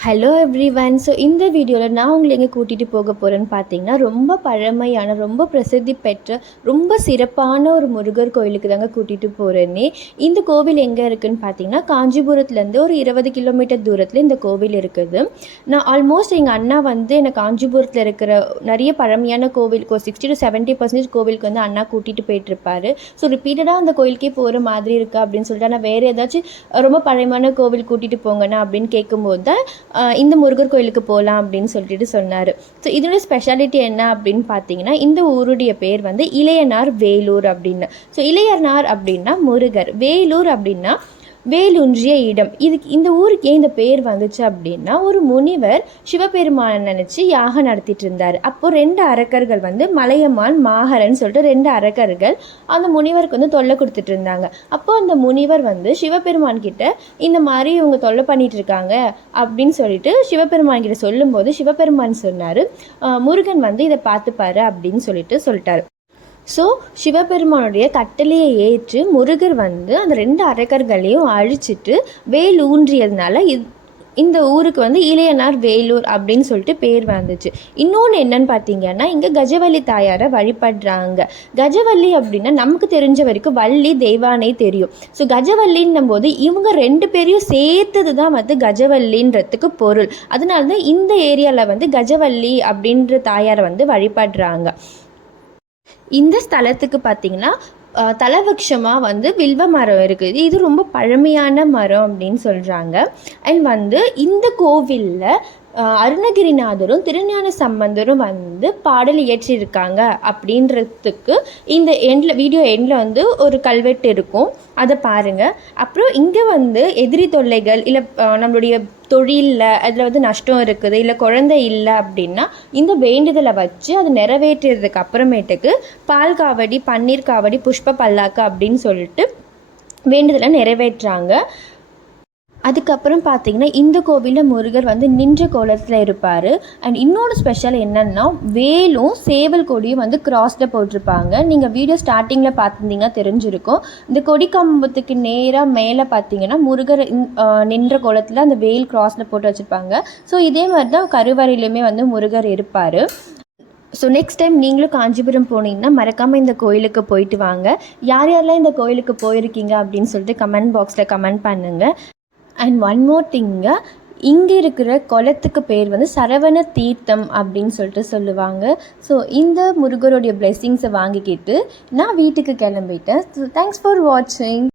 Hello every one so இந்த வீடியோவில் நான் உங்களை எங்கே கூட்டிகிட்டு போக போகிறேன்னு பார்த்தீங்கன்னா ரொம்ப பழமையான ரொம்ப பிரசித்தி பெற்ற ரொம்ப சிறப்பான ஒரு முருகர் கோயிலுக்கு தாங்க கூட்டிகிட்டு போகிறேன்னே இந்த கோவில் எங்கே இருக்குதுன்னு பார்த்தீங்கன்னா காஞ்சிபுரத்துலேருந்து ஒரு இருபது கிலோமீட்டர் தூரத்தில் இந்த கோவில் இருக்குது. நான் ஆல்மோஸ்ட் எங்கள் அண்ணா வந்து என்னை காஞ்சிபுரத்தில் இருக்கிற நிறைய பழமையான கோவிலுக்கு ஒரு சிக்ஸ்டி டு செவன்ட்டி பர்சன்டேஜ் கோவிலுக்கு வந்து அண்ணா கூட்டிகிட்டு போயிட்டுருப்பாரு. ஸோ ரிப்பீட்டடாக அந்த கோயிலுக்கே போகிற மாதிரி இருக்குது அப்படின்னு சொல்லிட்டு நான் வேறு ஏதாச்சும் ரொம்ப பழமையான கோவில் கூட்டிகிட்டு போங்கண்ணா அப்படின்னு கேட்கும்போது தான் இந்த முருகர் கோயிலுக்கு போகலாம் அப்படின்னு சொல்லிட்டு சொன்னார். ஸோ இதோட ஸ்பெஷாலிட்டி என்ன அப்படின்னு பார்த்தீங்கன்னா இந்த ஊருடைய பேர் வந்து இளையனார் வேலூர் அப்படின்னு. ஸோ இளையனார் அப்படின்னா முருகர் வேலூர் அப்படின்னா வேலூன்றிய இடம். இதுக்கு இந்த ஊருக்கு ஏன் இந்த பேர் வந்துச்சு அப்படின்னா ஒரு முனிவர் சிவபெருமானை நினச்சி யாகம் நடத்திட்டு இருந்தார். அப்போது ரெண்டு அரக்கர்கள் வந்து மலையமான் மாகரன் சொல்லிட்டு ரெண்டு அரக்கர்கள் அந்த முனிவருக்கு வந்து தொல்லை கொடுத்துட்டு இருந்தாங்க. அப்போ அந்த முனிவர் வந்து சிவபெருமான் கிட்ட இந்த மாதிரி இவங்க தொல்லை பண்ணிட்டு இருக்காங்க அப்படின்னு சொல்லிட்டு சிவபெருமான் கிட்ட சொல்லும்போது சிவபெருமான் சொன்னார் முருகன் வந்து இதை பார்த்துப்பாரு அப்படின்னு சொல்லிட்டு சொல்லிட்டாரு. ஸோ சிவபெருமானுடைய கட்டளையை ஏற்று முருகர் வந்து அந்த ரெண்டு அரக்கர்களையும் அழிச்சிட்டு வேல் ஊன்றியதுனால இது இந்த ஊருக்கு வந்து இளையனார் வேலூர் அப்படின்னு சொல்லிட்டு பேர் வந்துச்சு. இன்னொன்று என்னன்னு பார்த்தீங்கன்னா இங்கே கஜவள்ளி தாயாரை வழிபடுறாங்க. கஜவள்ளி அப்படின்னா நமக்கு தெரிஞ்ச வரைக்கும் வள்ளி தெய்வானை தெரியும். ஸோ கஜவல்லின்னும் போது இவங்க ரெண்டு பேரையும் சேர்த்தது தான் வந்து கஜவல்லின்றதுக்கு பொருள். அதனால தான் இந்த ஏரியாவில் வந்து கஜவள்ளி அப்படின்ற தாயாரை வந்து வழிபடுறாங்க. இந்த ஸ்தலத்துக்கு பார்த்தீங்கன்னா அஹ், வந்து வில்வ மரம் இருக்குது. இது ரொம்ப பழமையான மரம் அப்படின்னு சொல்கிறாங்க அண்ட் வந்து இந்த கோவிலில் அருணகிரிநாதரும் திருஞான சம்பந்தரும் வந்து பாடல் இயற்றியிருக்காங்க அப்படின்றதுக்கு இந்த எண்டில் வீடியோ எண்டில் வந்து ஒரு கல்வெட்டு இருக்கும். அதை பாருங்கள் அப்புறம் இங்கே வந்து எதிரி தொல்லைகள் இல்லை நம்மளுடைய தொழிலில் அதில் வந்து நஷ்டம் இருக்குது இல்லை குழந்தை இல்லை அப்படின்னா இந்த வேண்டுதலை வச்சு அதை நிறைவேற்றுறதுக்கு அப்புறமேட்டுக்கு பால் காவடி பன்னீர் காவடி புஷ்ப பல்லாக்கு அப்படின்னு சொல்லிட்டு வேண்டுதலை நிறைவேற்றுறாங்க அதுக்கப்புறம் பார்த்தீங்கன்னா இந்த கோவிலில் முருகர் வந்து நின்ற கோலத்தில் இருப்பார். அண்ட் இன்னொரு ஸ்பெஷல் என்னன்னா வேலும் சேவல் கொடியும் வந்து கிராஸில் போட்டிருப்பாங்க. நீங்கள் வீடியோ ஸ்டார்டிங்கில் பார்த்துருந்தீங்கன்னா தெரிஞ்சிருக்கும். இந்த கொடி கம்பத்துக்கு நேராக மேலே பார்த்தீங்கன்னா முருகர் நின்ற கோலத்தில் அந்த வேல் கிராஸில் போட்டு வச்சுருப்பாங்க. ஸோ இதே மாதிரி தான் கருவறையிலுமே வந்து முருகர் இருப்பார். ஸோ நெக்ஸ்ட் டைம் நீங்களும் காஞ்சிபுரம் போனீங்கன்னா மறக்காமல் இந்த கோயிலுக்கு போயிட்டு வாங்க. யார் யாரெல்லாம் இந்த கோயிலுக்கு போயிருக்கீங்க அப்படின்னு சொல்லிட்டு கமெண்ட் பாக்ஸில் கமெண்ட் பண்ணுங்கள் அண்ட் ஒன் மோர் திங்க இங்கே இருக்கிற குளத்துக்கு பேர் வந்து சரவண தீர்த்தம் அப்படின்னு சொல்லிட்டு சொல்லுவாங்க. ஸோ இந்த முருகருடைய பிளெஸ்ஸிங்ஸை வாங்கிக்கிட்டு நான் வீட்டுக்கு கிளம்பிட்டேன். ஸோ தேங்க்ஸ் ஃபார் வாட்சிங்